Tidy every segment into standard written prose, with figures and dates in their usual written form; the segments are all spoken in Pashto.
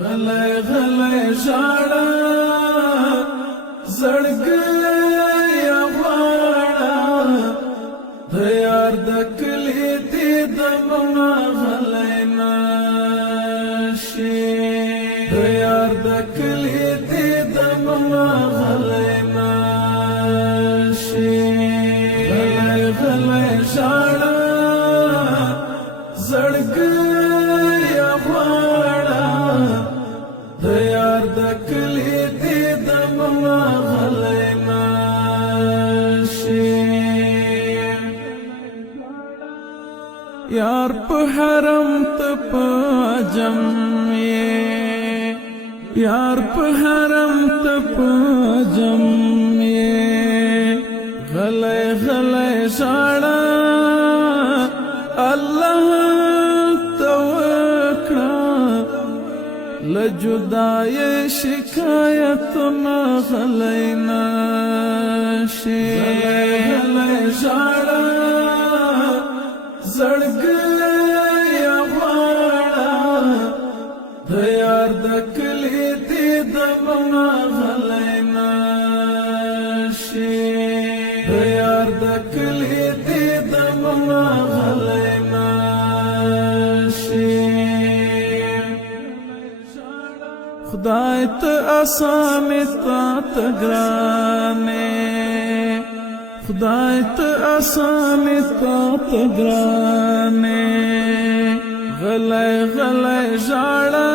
غلی غلی ژاړه زړګی غواړه د یار د کلي دې د منا غلی نشي د یار د کلي دې د منا غلی نشي غلی غلی ژاړه زړګی غواړه د یار د کلي دې د منا غلی نشي یار په حرم ته په عجم یې یار په حرم ته په عجم یې غلی غلی ژاړه الله ته وکړه لجدای شکایتونه غلی نشي غلی ژاړه زړګی غواړه د یار د کلي دې د منا غلی نشي د یار د کلي دې د منا غلی نشي خدای ته اسانه تا ته ګرانه خدای ته اسانه تا ته ګرانه غلی غلی ژاړه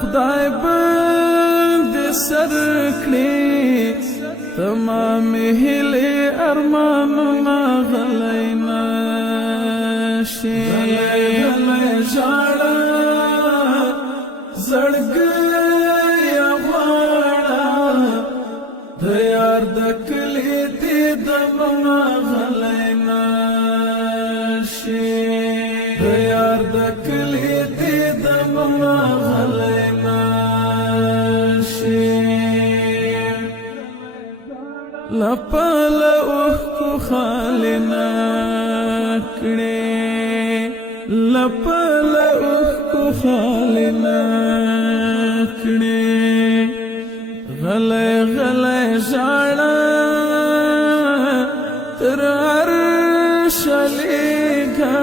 خدای باندې سر کړي تمام هیلې ارمانونه غلی نشي غلی غلی ژاړه زړګی غواړه د یار د کلي دې د منا غلی نشي د یار د کلي دې د منا غلی نشي لپل اوښکو خالي نه کړې لپل اوښکو خالي نه کړې غلی غلی ژاړه تر عرش لیږه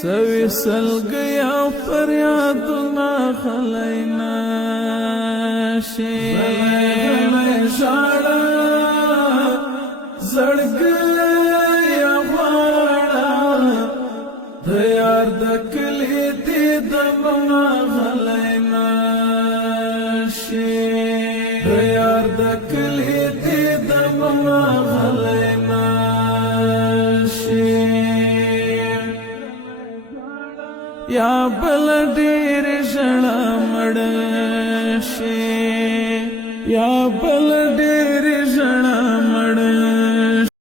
سوي سلګۍ او فریادونه غلی نشي غلی غلی ژاړه زړګی غواړه د یار د کلي دې د منا غلی نشي د یار د کلي دې د منا غلی نشي یا بل ډېر ژړه مړ شي یا بل ډېر